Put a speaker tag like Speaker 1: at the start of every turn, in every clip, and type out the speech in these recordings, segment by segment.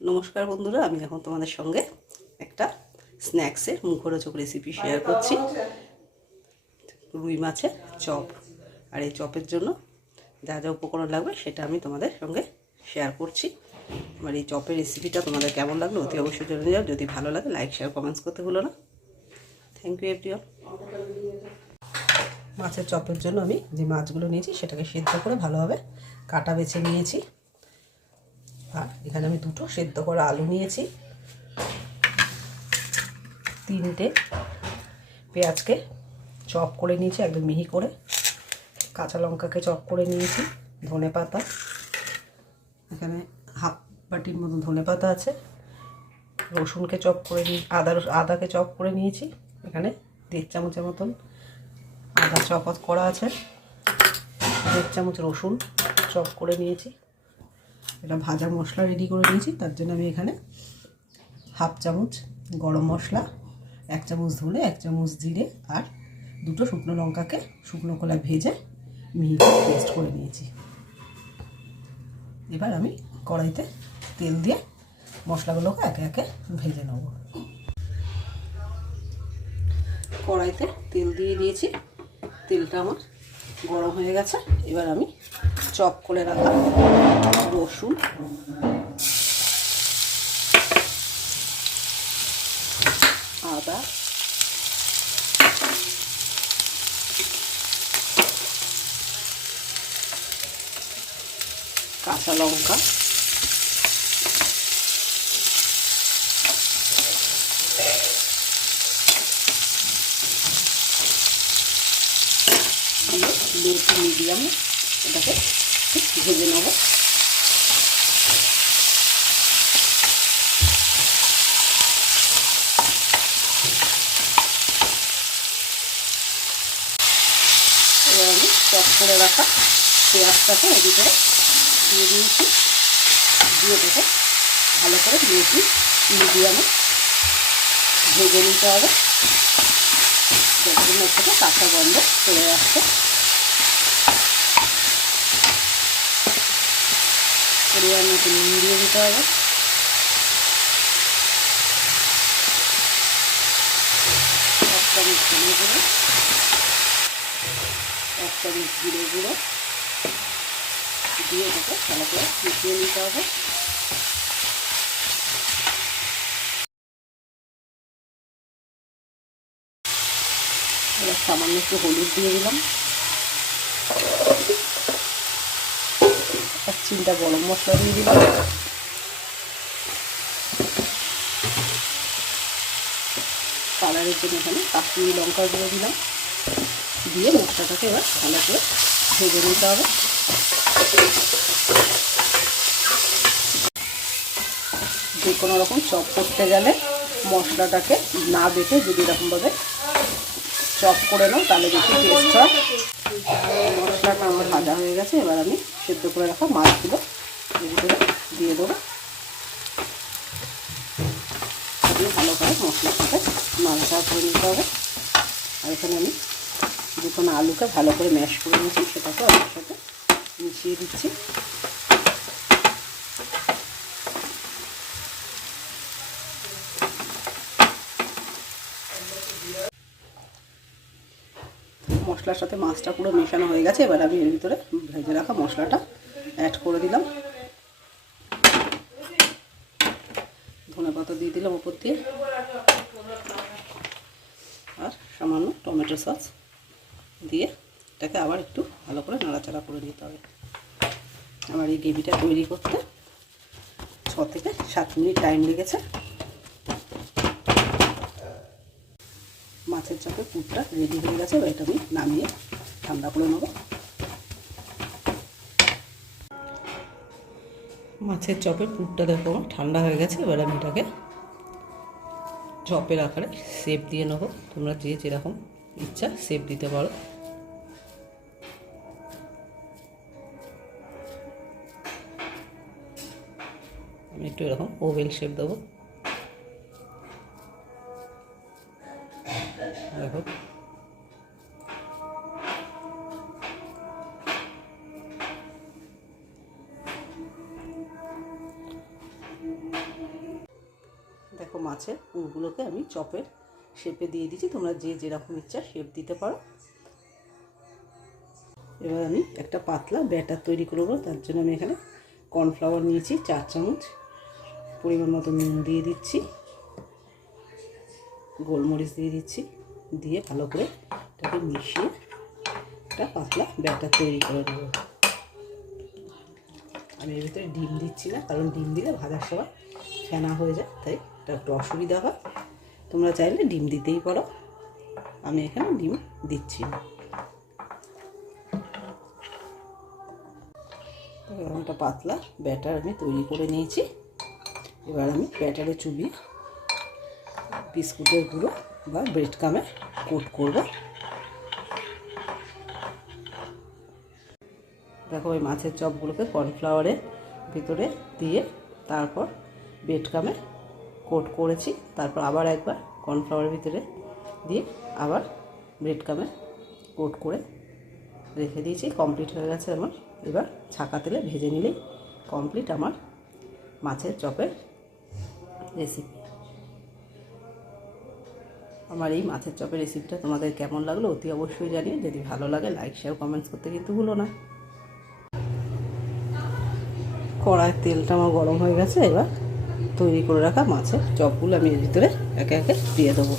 Speaker 1: নমস্কার বন্ধুরা, আমি এখন তোমাদের সঙ্গে একটা স্ন্যাক্সের মুখরোচক রেসিপি শেয়ার করছি। রুই মাছের চপ। আর এই চপের জন্য যা যা উপকরণ লাগবে সেটা আমি তোমাদের সঙ্গে শেয়ার করছি। আমার এই চপের রেসিপিটা তোমাদের কেমন লাগল অতি অবশ্যই জেনে যাও যদি ভালো লাগে লাইক শেয়ার কমেন্টস করতে ভুলো না। থ্যাংক ইউ এভরিওয়ান মাছের চপের জন্য আমি যে মাছগুলো নিয়েছি, সেটাকে সিদ্ধ করে ভালোভাবে কাটা বেছে নিয়েছি। আর এখানে আমি দুটো সেদ্ধ করা আলু নিয়েছি। তিনটে পেঁয়াজকে চপ করে নিয়েছি, একদম মিহি করে। কাঁচা লঙ্কাকে চপ করে নিয়েছি, ধনে পাতা। এখানে হাফ বাটির মতো ধনে পাতা আছে। রসুনকে চপ করে নিয়ে, আদা আদাকে চপ করে নিয়েছি। এখানে দেড় চামচের মতন আদা চপত করা আছে। দেড় চামচ রসুন চপ করে নিয়েছি। এটা ভাজা মশলা রেডি করে নিয়েছি তার জন্য আমি এখানে হাফ চামচ গরম মশলা, এক চামচ ধনে, এক চামচ জিরে আর দুটো শুকনো লঙ্কাকে শুকনো কলা ভেজে মিহি পেস্ট করে নিয়েছি। এবার আমি কড়াইতে তেল দিয়ে মশলাগুলোকে একে একে ভেজে নেব। কড়াইতে তেল দিয়ে দিয়েছি, তেলটা আমার গরম হয়ে গেছে, এবার আমি চপ করে রাখা রসুন আদা কাঁচা লঙ্কা মিডিয়ামে এটাকে ভেজে নেব করে রাখা পেঁয়াজটাকে এর ভিতরে দিয়ে দিয়েছি। দিয়ে দেখে ভালো করে দিয়েছি। মিডিয়ামে ভেজে নিতে হবে। যতক্ষণ থেকে কাঁচা গন্ধ চলে পরিবার মতো নুন দিয়ে দিতে হবে। এক চামচ ধনে এক চামচ জিরে গুঁড়ো দিয়ে এটাকে ভালো করে মিশিয়ে নিতে হবে। এবার সামান্য একটু হলুদ দিয়ে দিলাম। এক চিন্তা গরম মশলা দিয়ে দিলাম। কালারের জন্য এখানে কাশ্মীরি লঙ্কা দিয়ে দিলাম। দিয়ে মশলাটাকে এবার ভালো করে ভেজে নিতে হবে। যে কোনো রকম চপ করতে গেলে মশলাটাকে না বেটে যদি এরকমভাবে চপ করে নাও, তাহলে বেশি টেস্ট হয়। মশলাটা আমার ভাজা হয়ে গেছে, এবার আমি সেদ্ধ করে রাখা মাছগুলো দিয়ে দেবো। ভালো করে সাথে নাড়াচাড়া করে নিতে হবে। আর এখানে আমি দুখানা আলুকে ভালো করে ম্যাশ করে নিয়েছি, সেটাকে আমার সাথে মিশিয়ে দিচ্ছি। মশলার সাথে মাছটা পুরো মেশানো হয়ে গেছে, এবার আমি এর ভিতরে ভেজে রাখা মশলাটা অ্যাড করে দিলাম। ধনে পাতা দিয়ে দিলাম ওপর দিয়ে। আর সামান্য টমেটো সস। দিয়ে এটাকে আবার একটু ভালো করে নাড়াচাড়া করে নিতে হবে। আমার এই গ্রেভিটা তৈরি করতে ছ থেকে সাত মিনিট টাইম লেগেছে। মাছের চাপে পুরটা রেডি হয়ে গেছে, এবার এটা আমি নামিয়ে ঠান্ডা করে নেব। মাছের চপের পুরটা দেখো, ঠান্ডা হয়ে গেছে, এবার আমি এটাকে চপের আকারে শেপ দিয়ে নেব। তোমরা যে যেরকম ইচ্ছা শেপ দিতে পারো। আমি একটু এরকম ওভেল শেপ দেবো। দেখো। দেখো মাছের পুরগুলোকে আমি চপের শেপে দিয়ে দিচ্ছি। তোমরা যে যেরকম ইচ্ছা শেপ দিতে পারো। এবার আমি একটা পাতলা ব্যাটার তৈরি করব তার জন্য আমি এখানে কর্নফ্লাওয়ার নিয়েছি, চার চামচ পরিমাণ মতো নুন দিয়ে দিচ্ছি। গোলমরিচ দিয়ে দিচ্ছি। দিয়ে ভালো করে এটাকে মিশিয়ে একটা পাতলা ব্যাটার তৈরি করে নেব। আমি এর ভিতরে ডিম দিচ্ছি না, কারণ ডিম দিলে ভাজার সময় ফেনা হয়ে যায়, তাই এটা একটু অসুবিধা হয়। তোমরা চাইলে ডিম দিতেই পারো। আমি এখানে ডিম দিচ্ছি একটা পাতলা ব্যাটার আমি তৈরি করে নিয়েছি। এবার আমি ব্যাটারে চুবিয়ে বিস্কুটের গুঁড়ো বা ব্রেড কামে কোট করব। দেখো ওই মাছের চপগুলোকে কর্নফ্লাওয়ারের ভিতরে দিয়ে তারপর ব্রেড কামে কোট করেছি, তারপর আবার একবার কর্নফ্লাওয়ারের ভিতরে দিয়ে আবার ব্রেড কামে কোট করে রেখে দিয়েছি কমপ্লিট হয়ে গেছে আমার। এবার ছাকা তেলে ভেজে নিলেই কমপ্লিট আমার মাছের চপের রেসিপি আমার এই মাছের চপের রেসিপিটা তোমাদের কেমন লাগল অতি অবশ্যই জানিয়ে যদি ভালো লাগে লাইক শেয়ার কমেন্টস করতে কিন্তু ভুলো না। কড়াইয়ের তেলটা আমার গরম হয়ে গেছে, এবার তৈরি করে রাখা মাছের চপগুলো আমি এর ভিতরে একে একে দিয়ে দেবো।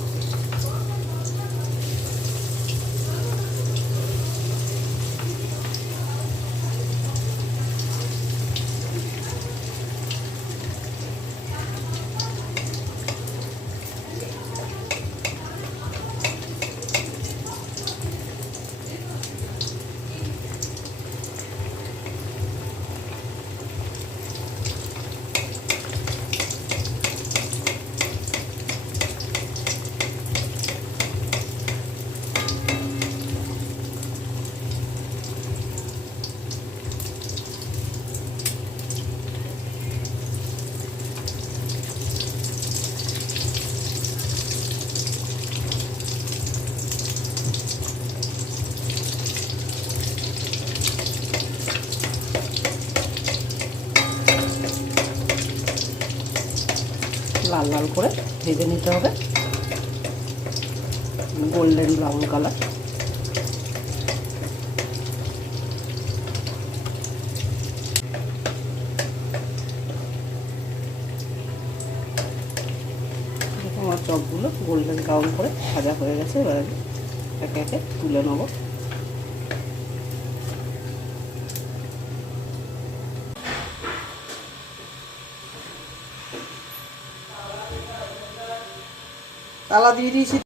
Speaker 1: লাল লাল করে ভেজে নিতে হবে। Golden brown colour. আমার চপগুলো গোল্ডেন ব্রাউন করে ভাজা হয়ে গেছে। এবার একে একে তুলে নেব। তালা দিয়ে দিয়েছি।